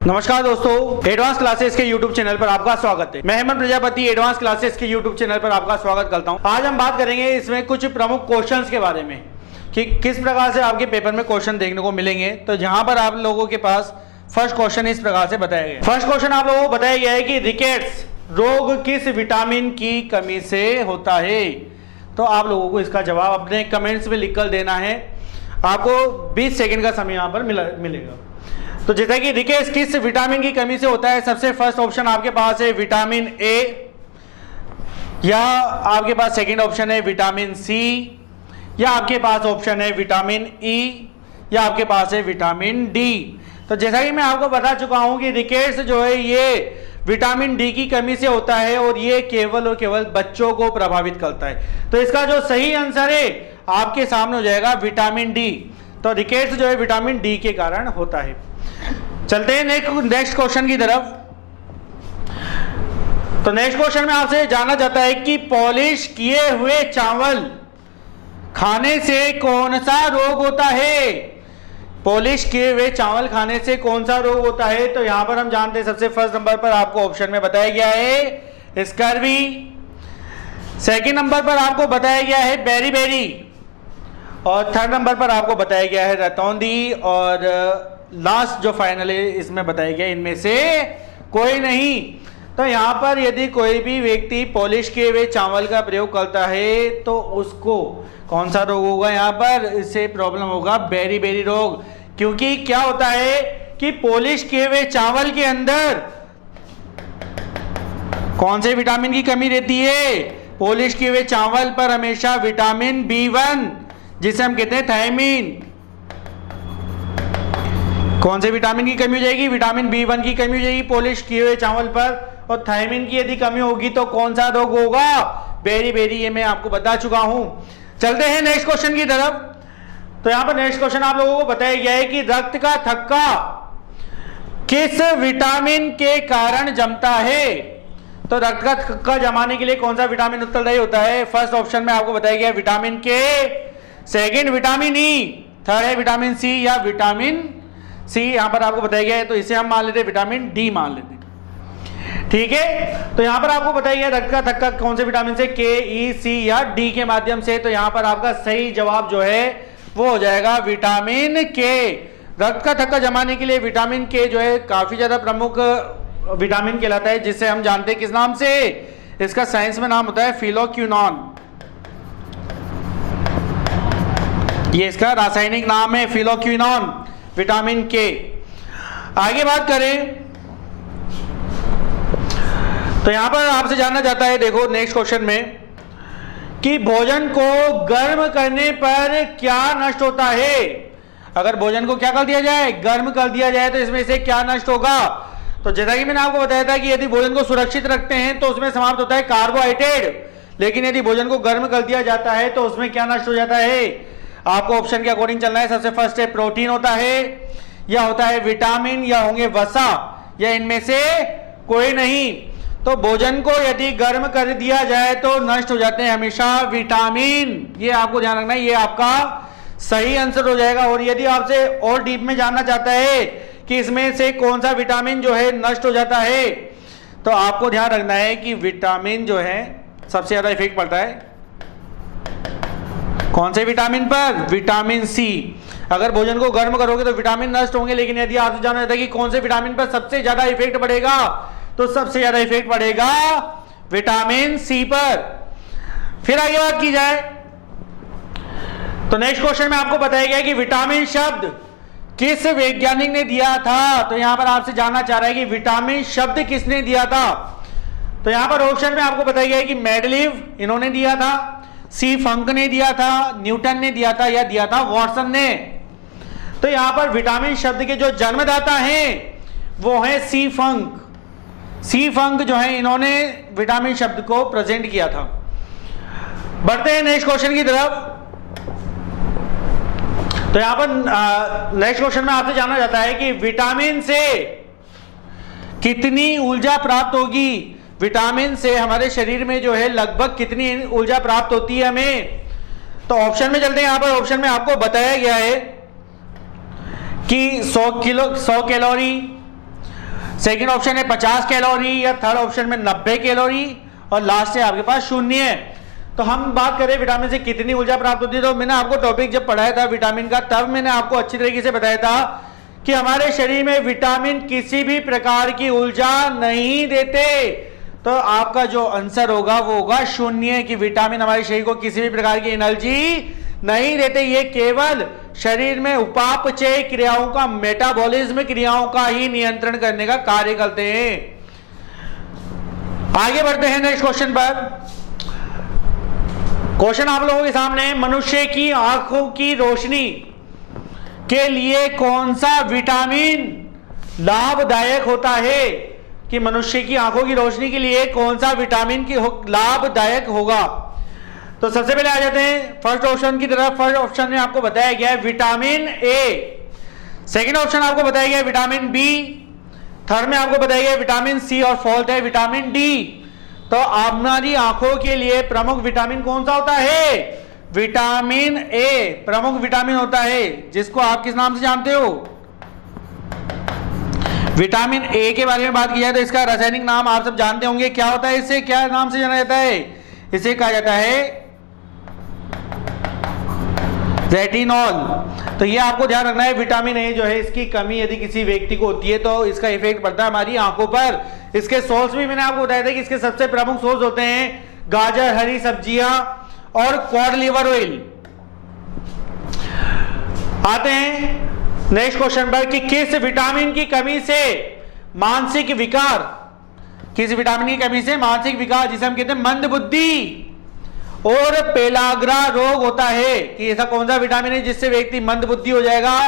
नमस्कार दोस्तों, advance classes के YouTube चैनल पर आपका स्वागत है। मैं हेमंत प्रजापति एडवांस क्लासेस के YouTube चैनल पर आपका स्वागत करता हूं। आज हम बात करेंगे इसमें कुछ प्रमुख क्वेश्चंस के बारे में कि किस प्रकार से आपके पेपर में क्वेश्चन देखने को मिलेंगे। तो जहां पर आप लोगों के पास फर्स्ट क्वेश्चन इस प्रकार से बताया गया। फर्स्ट क्वेश्चन आप लोगों को बताया गया है कि रिकेट्स रोग किस विटामिन की कमी से होता है। तो आप लोगों को इसका जवाब अपने कमेंट्स में लिखकर देना है। आपको 20 सेकेंड का समय यहाँ पर मिलेगा। तो जैसा कि रिकेट्स किस विटामिन की कमी से होता है, सबसे फर्स्ट ऑप्शन आपके पास है विटामिन ए, या आपके पास सेकंड ऑप्शन है विटामिन सी, या आपके पास ऑप्शन है विटामिन ई, या आपके पास है विटामिन डी। तो जैसा कि मैं आपको बता चुका हूं कि रिकेट्स जो है ये विटामिन डी की कमी से होता है और ये केवल और केवल बच्चों को प्रभावित करता है। तो इसका जो सही आंसर है आपके सामने हो जाएगा विटामिन डी। तो रिकेट्स जो है विटामिन डी के कारण होता है। चलते हैं नेक्स्ट क्वेश्चन की तरफ। तो नेक्स्ट क्वेश्चन में आपसे जानना चाहता है कि पॉलिश किए हुए चावल खाने से कौन सा रोग होता है। पॉलिश किए हुए चावल खाने से कौन सा रोग होता है। तो यहां पर हम जानते हैं सबसे फर्स्ट नंबर पर आपको ऑप्शन में बताया गया है स्कर्वी, सेकंड नंबर पर आपको बताया गया है बेरी, और थर्ड नंबर पर आपको बताया गया है रतौंधी, और लास्ट जो फाइनल है इसमें बताया गया इनमें से कोई नहीं। तो यहाँ पर यदि कोई भी व्यक्ति पॉलिश किए हुए चावल का प्रयोग करता है तो उसको कौन सा रोग होगा। यहाँ पर इससे प्रॉब्लम होगा बेरी रोग, क्योंकि क्या होता है कि पॉलिश किए हुए चावल के अंदर कौन से विटामिन की कमी रहती है। पॉलिश किए हुए चावल पर हमेशा विटामिन B1 जिसे हम कहते हैं थायमीन, कौन से विटामिन की कमी हो जाएगी, विटामिन B1 की कमी हो जाएगी पॉलिश किए हुए चावल पर। और थायमीन की यदि कमी होगी तो कौन सा रोग होगा, बेरी, ये मैं आपको बता चुका हूं। चलते हैं नेक्स्ट क्वेश्चन की तरफ। तो यहां पर नेक्स्ट क्वेश्चन आप लोगों को बताया गया है कि रक्त का थक्का किस विटामिन के कारण जमता है। तो रक्त का थक्का जमाने के लिए कौन सा विटामिन उत्तरदायी होता है। फर्स्ट ऑप्शन में आपको बताया गया विटामिन के, सेकेंड विटामिन ई, थर्ड है विटामिन सी या विटामिन सी। यहां पर आपको बताया गया है तो इसे हम मान लेते हैं विटामिन डी मान लेते हैं। ठीक है, तो यहां पर आपको बताया गया रक्त का थक्का कौन से विटामिन से, के, ई, सी या डी के माध्यम से। तो यहां पर आपका सही जवाब जो है वो हो जाएगा विटामिन के। रक्त का थक्का जमाने के लिए विटामिन के जो है काफी ज्यादा प्रमुख विटामिन कहलाता है, जिससे हम जानते हैं किस नाम से, इसका साइंस में नाम होता है फिलोक्विनोन। ये इसका रासायनिक नाम है फिलोक्विनोन, विटामिन के। आगे बात करें तो यहां पर आपसे जानना चाहता है, देखो नेक्स्ट क्वेश्चन में, कि भोजन को गर्म करने पर क्या नष्ट होता है। अगर भोजन को क्या कर दिया जाए, गर्म कर दिया जाए, तो इसमें से क्या नष्ट होगा। तो जैसा कि मैंने आपको बताया था कि यदि भोजन को सुरक्षित रखते हैं तो उसमें समाप्त होता है कार्बोहाइड्रेट, लेकिन यदि भोजन को गर्म कर दिया जाता है तो उसमें क्या नष्ट हो जाता है। आपको ऑप्शन के अकॉर्डिंग चलना है। सबसे फर्स्ट है प्रोटीन होता है, या होता है विटामिन, या होंगे वसा, या इनमें से कोई नहीं। तो भोजन को यदि गर्म कर दिया जाए तो नष्ट हो जाते हैं हमेशा विटामिन। ये आपको ध्यान रखना है, ये आपका सही आंसर हो जाएगा। और यदि आपसे और डीप में जानना चाहता है कि इसमें से कौन सा विटामिन जो है नष्ट हो जाता है, तो आपको ध्यान रखना है कि विटामिन जो है सबसे ज्यादा इफेक्ट पड़ता है कौन से विटामिन पर, विटामिन सी। अगर भोजन को गर्म करोगे तो विटामिन नष्ट होंगे, लेकिन यदि आपसे जानना चाहता है कि कौन से विटामिन पर सबसे ज्यादा इफेक्ट पड़ेगा, तो सबसे ज्यादा इफेक्ट पड़ेगा विटामिन सी पर। फिर आगे बात की जाए तो नेक्स्ट क्वेश्चन में आपको बताया गया कि विटामिन शब्द किस वैज्ञानिक ने दिया था। तो यहां पर आपसे जानना चाह रहा है कि विटामिन शब्द किसने दिया था। तो यहां पर ऑप्शन में आपको बताया गया है कि मेडलिव इन्होंने दिया था, सी फंक ने दिया था, न्यूटन ने दिया था, या दिया था वॉटसन ने। तो यहां पर विटामिन शब्द के जो जन्मदाता हैं वो है सी फंक। सी फंक जो है इन्होंने विटामिन शब्द को प्रेजेंट किया था। बढ़ते हैं नेक्स्ट क्वेश्चन की तरफ। तो यहां पर नेक्स्ट क्वेश्चन में आपसे जानना जाता है कि विटामिन से कितनी ऊर्जा प्राप्त होगी। विटामिन से हमारे शरीर में जो है लगभग कितनी ऊर्जा प्राप्त होती है हमें। तो ऑप्शन में चलते हैं। यहां पर ऑप्शन में आपको बताया गया है कि 100 कैलोरी, सेकंड ऑप्शन है 50 कैलोरी, या थर्ड ऑप्शन में 90 कैलोरी, और लास्ट है आपके पास 0 है। तो हम बात करें विटामिन से कितनी ऊर्जा प्राप्त होती है, तो मैंने आपको टॉपिक जब पढ़ाया था विटामिन का, तब मैंने आपको अच्छी तरीके से बताया था कि हमारे शरीर में विटामिन किसी भी प्रकार की ऊर्जा नहीं देते। तो आपका जो आंसर होगा वो होगा 0, कि विटामिन हमारे शरीर को किसी भी प्रकार की एनर्जी नहीं देते। ये केवल शरीर में उपापचय क्रियाओं का, मेटाबॉलिज्म क्रियाओं का ही नियंत्रण करने का कार्य करते हैं। आगे बढ़ते हैं नेक्स्ट क्वेश्चन पर। क्वेश्चन आप लोगों के सामने, मनुष्य की आंखों की रोशनी के लिए कौन सा विटामिन लाभदायक होता है, कि मनुष्य की आंखों की रोशनी के लिए कौन सा विटामिन की लाभदायक होगा। तो सबसे पहले आ जाते हैं फर्स्ट ऑप्शन की तरफ। फर्स्ट ऑप्शन में आपको बताया गया है विटामिन ए, सेकंड ऑप्शन आपको बताया गया है विटामिन बी, थर्ड में आपको बताया गया है विटामिन सी, और फोर्थ है विटामिन डी। तो हमारी आंखों के लिए प्रमुख विटामिन कौन सा होता है, विटामिन ए प्रमुख विटामिन होता है, जिसको आप किस नाम से जानते हो, विटामिन ए के बारे में बात की जाए तो इसका रासायनिक नाम आप सब जानते होंगे, क्या होता है, इसे क्या नाम से जाना जाता है, इसे कहा जाता है रेटिनॉल। तो ये आपको ध्यान रखना है, विटामिन ए जो है इसकी कमी यदि किसी व्यक्ति को होती है तो इसका इफेक्ट पड़ता है हमारी आंखों पर। इसके सोर्स भी मैंने आपको बताया था कि इसके सबसे प्रमुख सोर्स होते हैं गाजर, हरी सब्जियां और कॉड लिवर ऑयल। आते हैं नेक्स्ट क्वेश्चन पर कि किस विटामिन की कमी से मानसिक विकार, किस विटामिन की कमी से मानसिक विकार, जिसे हम कहते हैं मंद बुद्धि और पेलाग्रा रोग होता है, कि ऐसा कौन सा विटामिन है जिससे व्यक्ति मंद बुद्धि हो जाएगा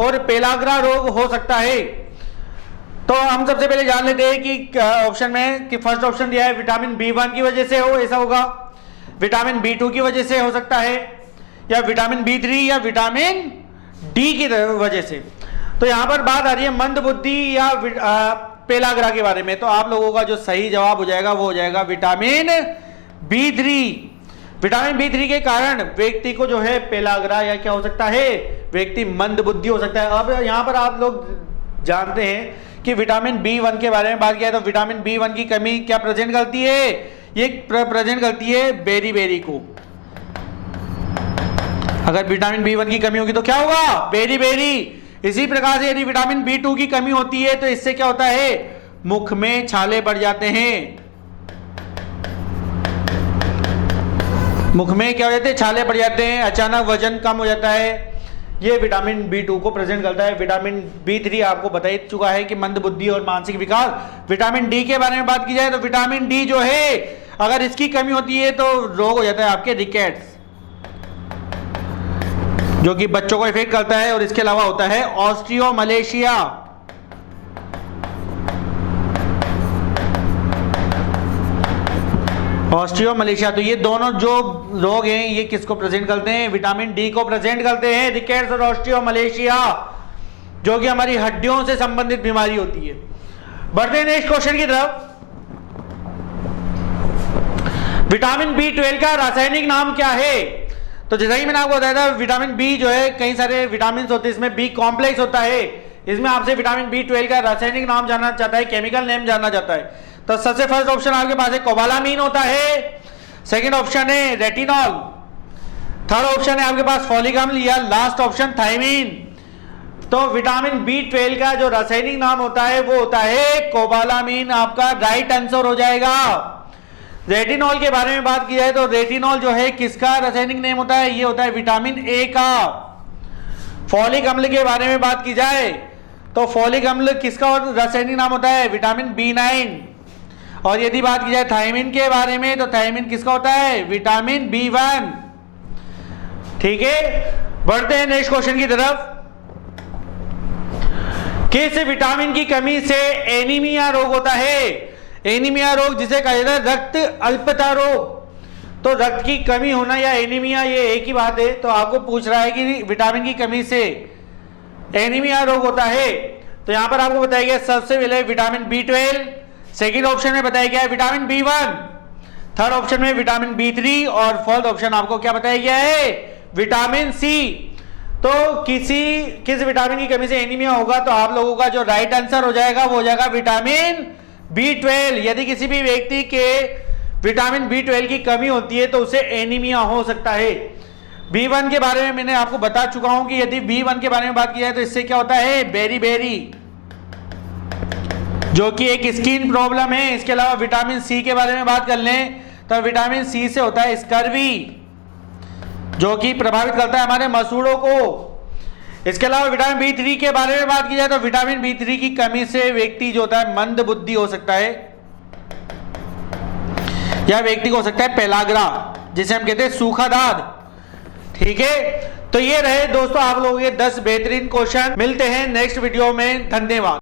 और पेलाग्रा रोग हो सकता है। तो हम सबसे पहले जान लेते हैं कि ऑप्शन में कि फर्स्ट ऑप्शन दिया है विटामिन B1 की वजह से हो, ऐसा होगा, विटामिन B2 की वजह से हो सकता है, या विटामिन B3 या विटामिन डी की वजह से। तो यहां पर बात आ रही है मंद बुद्धि या पेलाग्रा के बारे में। तो आप लोगों का जो सही जवाब हो जाएगा वो हो जाएगा विटामिन B3। विटामिन B3 के कारण व्यक्ति को जो है पेलाग्रा या क्या हो सकता है, व्यक्ति मंद बुद्धि हो सकता है। अब यहां पर आप लोग जानते हैं कि विटामिन B1 के बारे में बात किया तो विटामिन B1 की कमी क्या प्रेजेंट करती है, ये प्रेजेंट करती है बेरी को। अगर विटामिन B1 की कमी होगी तो क्या होगा, बेरी। इसी प्रकार से यदि विटामिन B2 की कमी होती है तो इससे क्या होता है, मुख में छाले पड़ जाते हैं, मुख में क्या हो जाते हैं, छाले पड़ जाते हैं, अचानक वजन कम हो जाता है। ये विटामिन B2 को प्रेजेंट करता है। विटामिन B3 आपको बता ही चुका है कि मंद बुद्धि और मानसिक विकार। विटामिन डी के बारे में बात की जाए तो विटामिन डी जो है अगर इसकी कमी होती है तो रोग हो जाता है आपके रिकेट्स, जो कि बच्चों को इफेक्ट करता है। और इसके अलावा होता है ऑस्टियोमलेशिया। ऑस्टियोमलेशिया, तो ये दोनों जो रोग हैं ये किसको प्रेजेंट करते हैं, विटामिन डी को प्रेजेंट करते हैं, रिकेट्स और ऑस्टियोमलेशिया, जो कि हमारी हड्डियों से संबंधित बीमारी होती है। बढ़ते हैं नेक्स्ट क्वेश्चन की तरफ। विटामिन B12 का रासायनिक नाम क्या है। तो जैसा ही मैंने आपको बताया था विटामिन बी जो है कई सारे विटामिन होते हैं, इसमें बी कॉम्प्लेक्स होता है। इसमें आपसे विटामिन B12 का रासायनिक नाम जानना चाहता है, केमिकल नेम जानना चाहता है। तो सबसे फर्स्ट ऑप्शन आपके पास है कोबालामीन होता है, सेकंड ऑप्शन है रेटिनॉल, थर्ड ऑप्शन है आपके पास फॉलिक अम्ल, या लास्ट ऑप्शन थायमीन। तो विटामिन B12 का जो रासायनिक नाम होता है वो होता है कोबालामीन, आपका राइट आंसर हो जाएगा। रेटिनॉल के बारे में बात की जाए तो रेटिनॉल जो है किसका रासायनिक नेम होता है, ये होता है विटामिन ए का। फॉलिक अम्ल के बारे में बात की जाए तो फॉलिक अम्ल किसका रासायनिक नाम होता है, विटामिन B9। और यदि बात की जाए थायमीन के बारे में तो थायमीन किसका होता है, विटामिन B1। ठीक है, बढ़ते हैं नेक्स्ट क्वेश्चन की तरफ। किस विटामिन की कमी से एनीमिया रोग होता है। एनीमिया रोग जिसे कहा जाता है रक्त अल्पता रोग। तो रक्त की कमी होना या एनीमिया ये एक ही बात है। तो आपको पूछ रहा है कि विटामिन की कमी से एनीमिया रोग होता है। तो यहां पर आपको बताया गया सबसे पहले विटामिन B12, सेकेंड ऑप्शन में बताया गया है विटामिन B1, थर्ड ऑप्शन में विटामिन B3 और फोर्थ ऑप्शन आपको क्या बताया गया है, विटामिन सी। तो किस विटामिन की कमी से एनीमिया होगा, तो आप लोगों का जो राइट आंसर हो जाएगा वो हो जाएगा विटामिन B12। यदि किसी भी व्यक्ति के विटामिन B12 की कमी होती है तो उसे एनीमिया हो सकता है। B1 के बारे में मैंने आपको बता चुका हूं कि यदि B1 के बारे में बात की जाए तो इससे क्या होता है, बेरी जो कि एक स्किन प्रॉब्लम है। इसके अलावा विटामिन C के बारे में बात कर लें तो विटामिन C से होता है स्कर्वी, जो कि प्रभावित करता है हमारे मसूड़ों को। इसके अलावा विटामिन B3 के बारे में बात की जाए तो विटामिन B3 की कमी से व्यक्ति जो होता है मंद बुद्धि हो सकता है, या व्यक्ति को हो सकता है पेलाग्रा, जिसे हम कहते हैं सूखा दांत। ठीक है, तो ये रहे दोस्तों आप लोगों के 10 बेहतरीन क्वेश्चन। मिलते हैं नेक्स्ट वीडियो में, धन्यवाद।